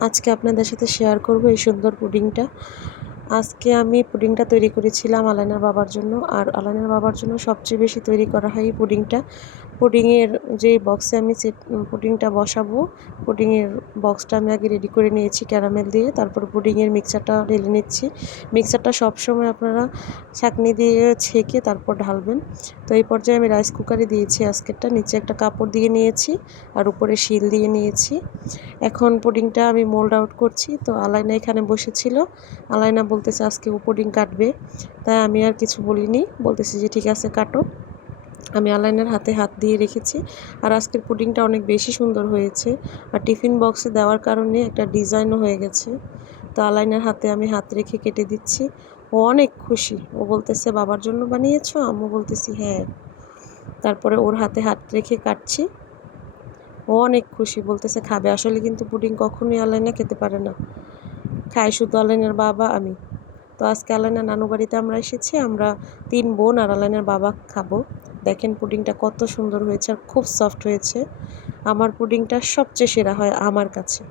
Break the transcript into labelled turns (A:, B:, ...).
A: আজকে আপনাদের সাথে শেয়ার করব এই সুন্দর পুডিংটা। আজকে আমি পুডিংটা তৈরি করেছিলাম আলানার বাবার জন্য, আর আলানার বাবার জন্য সবচেয়ে বেশি তৈরি করা হয় এই পুডিংটা। পুডিংয়ের যে বক্সে আমি সেট পুডিংটা বসাবো পুডিংয়ের বক্সটা আমি আগে রেডি করে নিয়েছি ক্যারামেল দিয়ে, তারপর পুডিংয়ের মিক্সারটা ঢেলে নিচ্ছি। মিক্সারটা সবসময় আপনারা ছাঁকনি দিয়ে ছেঁকে তারপর ঢালবেন। তো এই পর্যায়ে আমি রাইস কুকারে দিয়েছি আজকেরটা, নিচে একটা কাপড় দিয়ে নিয়েছি আর উপরে শিল দিয়ে নিয়েছি। এখন পুডিংটা আমি মোল্ড আউট করছি, তো আলাইনা এখানে বসেছিল। আলাইনা বলতেছে আজকে ও পুডিং কাটবে। তাই আমি আর কিছু বলিনি, বলতেছি যে ঠিক আছে, কাটো। আমি আলাইনের হাতে হাত দিয়ে রেখেছি। আর আজকের পুডিংটা অনেক বেশি সুন্দর হয়েছে। আর টিফিন বক্সে দেওয়ার কারণে একটা ডিজাইনও হয়ে গেছে। তো আলাইনের হাতে আমি হাত রেখে কেটে দিচ্ছি। ও অনেক খুশি। ও বলতেছে, বাবার জন্য বানিয়েছ? আম্মু বলতেছি হ্যাঁ। তারপরে ওর হাতে হাত রেখে কাটছি। ও অনেক খুশি। বলতেছে, খাবে? আসলে কিন্তু পুডিং কখনোই আলাইনা খেতে পারে না। খায় শুধু আলাইনের বাবা, আমি। তো আজকে আলাইনা নানু বাড়িতে আমরা এসেছি। আমরা তিন বোন আর আলাইনার বাবা খাব। দেখেন পুডিংটা কত সুন্দর হয়েছে আর খুব সফট হয়েছে। আমার পুডিংটা সবচেয়ে সেরা হয় আমার কাছে।